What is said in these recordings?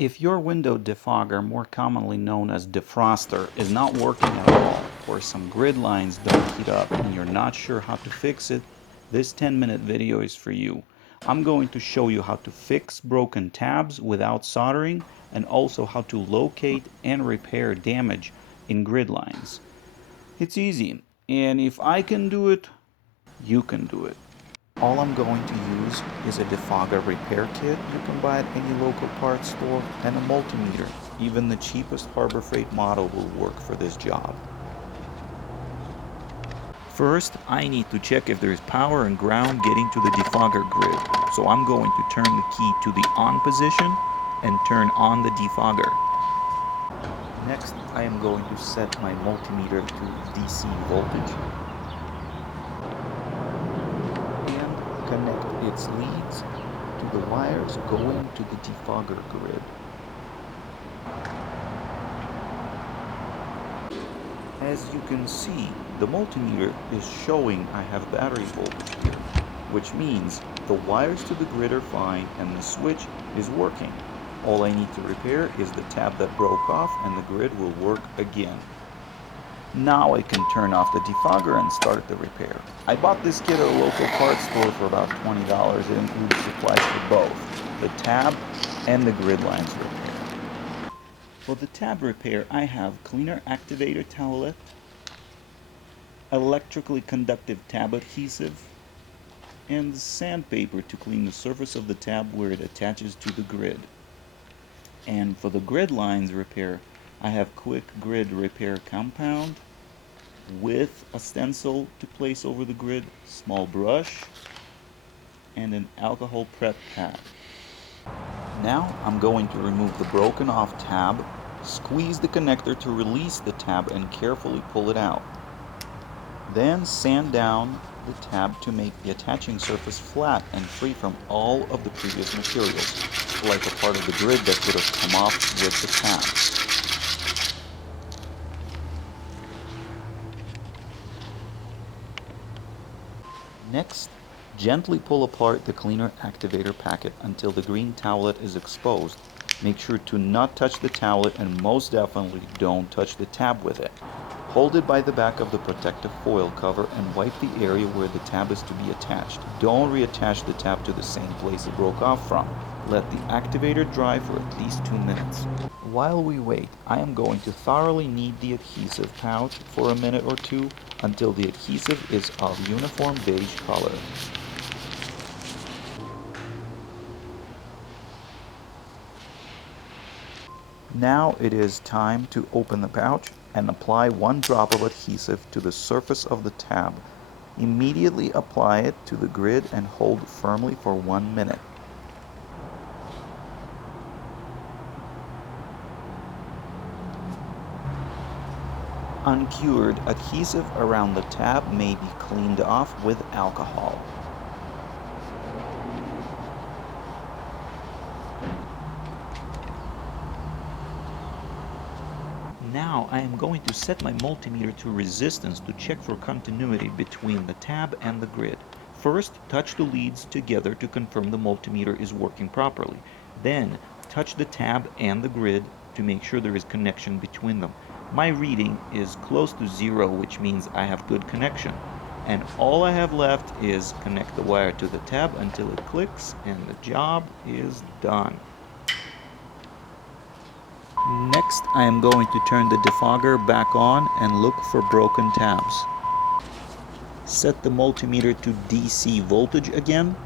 If your window defogger, more commonly known as defroster, is not working at all, or some grid lines don't heat up and you're not sure how to fix it, this 10-minute video is for you. I'm going to show you how to fix broken tabs without soldering, and also how to locate and repair damage in grid lines. It's easy, and if I can do it, you can do it. All I'm going to use is a defogger repair kit you can buy at any local parts store, and a multimeter. Even the cheapest Harbor Freight model will work for this job. First, I need to check if there is power and ground getting to the defogger grid. So I'm going to turn the key to the on position and turn on the defogger. Next, I am going to set my multimeter to DC voltage and connect its leads to the wires going to the defogger grid. As you can see, the multimeter is showing I have battery voltage here, which means the wires to the grid are fine and the switch is working. All I need to repair is the tab that broke off, and the grid will work again. Now I can turn off the defogger and start the repair. I bought this kit at a local parts store for about $20. It includes supplies for both the tab and the grid lines repair. For the tab repair, I have cleaner activator towelette, electrically conductive tab adhesive, and sandpaper to clean the surface of the tab where it attaches to the grid. And for the grid lines repair, I have quick grid repair compound with a stencil to place over the grid, small brush, and an alcohol prep pad. Now I'm going to remove the broken off tab, squeeze the connector to release the tab, and carefully pull it out. Then sand down the tab to make the attaching surface flat and free from all of the previous materials, like a part of the grid that would have come off with the tab. Next, gently pull apart the cleaner activator packet until the green towelette is exposed. Make sure to not touch the towelette, and most definitely don't touch the tab with it. Hold it by the back of the protective foil cover and wipe the area where the tab is to be attached. Don't reattach the tab to the same place it broke off from. Let the activator dry for at least 2 minutes. While we wait, I am going to thoroughly knead the adhesive pouch for a minute or two until the adhesive is of uniform beige color. Now it is time to open the pouch and apply 1 drop of adhesive to the surface of the tab. Immediately apply it to the grid and hold firmly for 1 minute. Uncured adhesive around the tab may be cleaned off with alcohol. Now I am going to set my multimeter to resistance to check for continuity between the tab and the grid. First, touch the leads together to confirm the multimeter is working properly. Then, touch the tab and the grid to make sure there is connection between them. My reading is close to 0, which means I have good connection. And all I have left is connect the wire to the tab until it clicks, and the job is done. Next, I am going to turn the defogger back on and look for broken tabs. Set the multimeter to DC voltage again,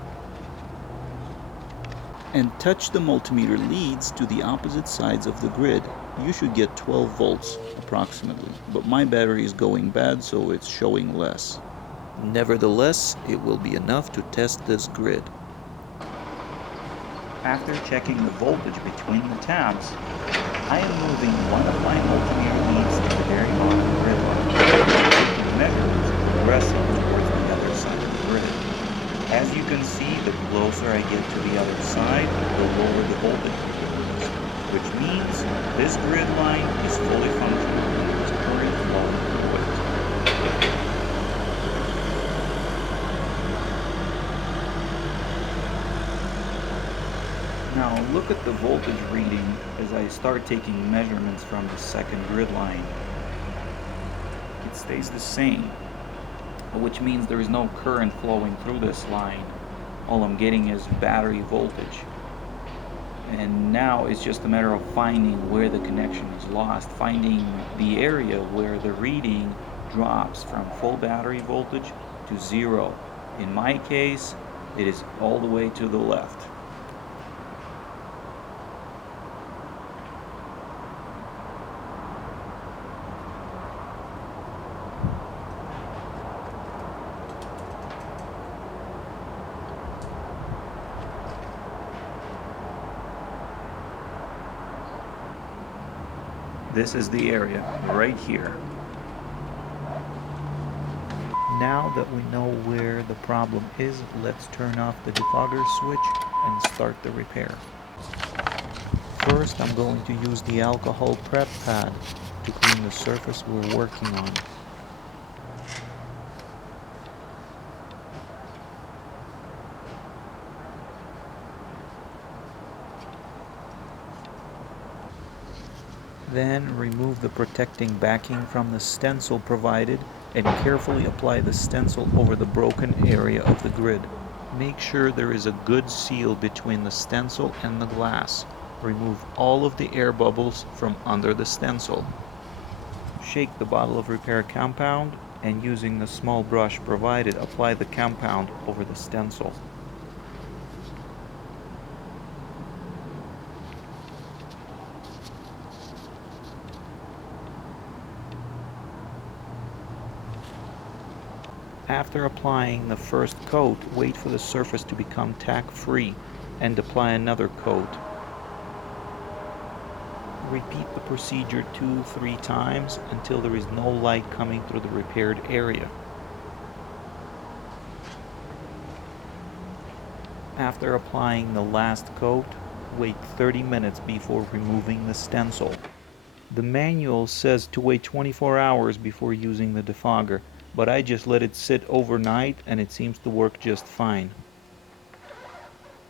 and touch the multimeter leads to the opposite sides of the grid. You should get 12 volts approximately, but my battery is going bad, so it's showing less. Nevertheless, it will be enough to test this grid. After checking the voltage between the tabs, I am moving one of my multimeter leads to the very bottom grid line. Taking measurements progressing towards the other side of the grid. As you can see, the closer I get to the other side, the lower the voltage becomes, which means this grid line is fully functional and its current flow equipped. Now look look at the voltage reading as I start taking measurements from the second grid line. It stays the same, which means there is no current flowing through this line. All I'm getting is battery voltage. And now it's just a matter of finding where the connection is lost, finding the area where the reading drops from full battery voltage to 0. In my case, it is all the way to the left. This is the area right here. Now that we know where the problem is, let's turn off the defogger switch and start the repair. First, I'm going to use the alcohol prep pad to clean the surface we're working on. Then remove the protecting backing from the stencil provided and carefully apply the stencil over the broken area of the grid. Make sure there is a good seal between the stencil and the glass. Remove all of the air bubbles from under the stencil. Shake the bottle of repair compound and using the small brush provided, apply the compound over the stencil. After applying the first coat, wait for the surface to become tack-free and apply another coat. Repeat the procedure 2-3 times until there is no light coming through the repaired area. After applying the last coat, wait 30 minutes before removing the stencil. The manual says to wait 24 hours before using the defogger, but I just let it sit overnight and it seems to work just fine.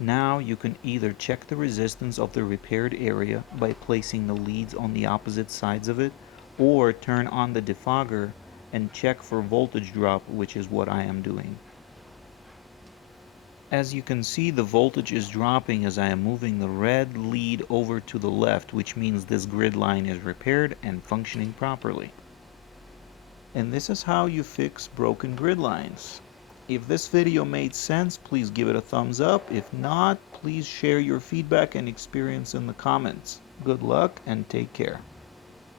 Now you can either check the resistance of the repaired area by placing the leads on the opposite sides of it, or turn on the defogger and check for voltage drop, which is what I am doing. As you can see, the voltage is dropping as I am moving the red lead over to the left, which means this grid line is repaired and functioning properly. And this is how you fix broken grid lines. If this video made sense, please give it a thumbs up. If not, please share your feedback and experience in the comments. Good luck and take care.